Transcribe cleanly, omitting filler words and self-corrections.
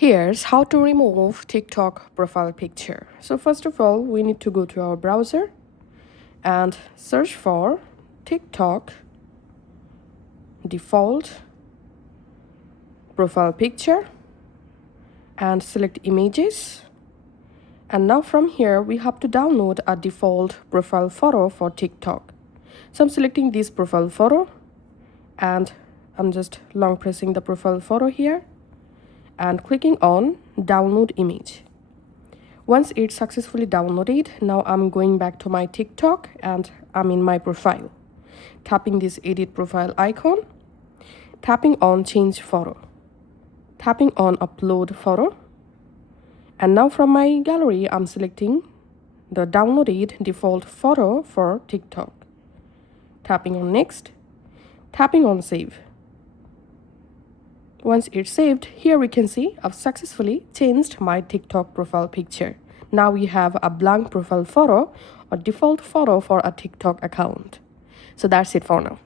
Here's how to remove TikTok profile picture. So first of all, we need to go to our browser and search for TikTok default profile picture and select images. And now from here, we have to download a default profile photo for TikTok. So I'm selecting this profile photo and I'm just long pressing the profile photo here and clicking on download image. Once it's successfully downloaded, now I'm going back to my TikTok and I'm in my profile. Tapping this edit profile icon, tapping on change photo, tapping on upload photo, and now from my gallery I'm selecting the downloaded default photo for TikTok. Tapping on next, tapping on save. Once it's saved, here we can see I've successfully changed my TikTok profile picture. Now we have a blank profile photo or default photo for a TikTok account. So that's it for now.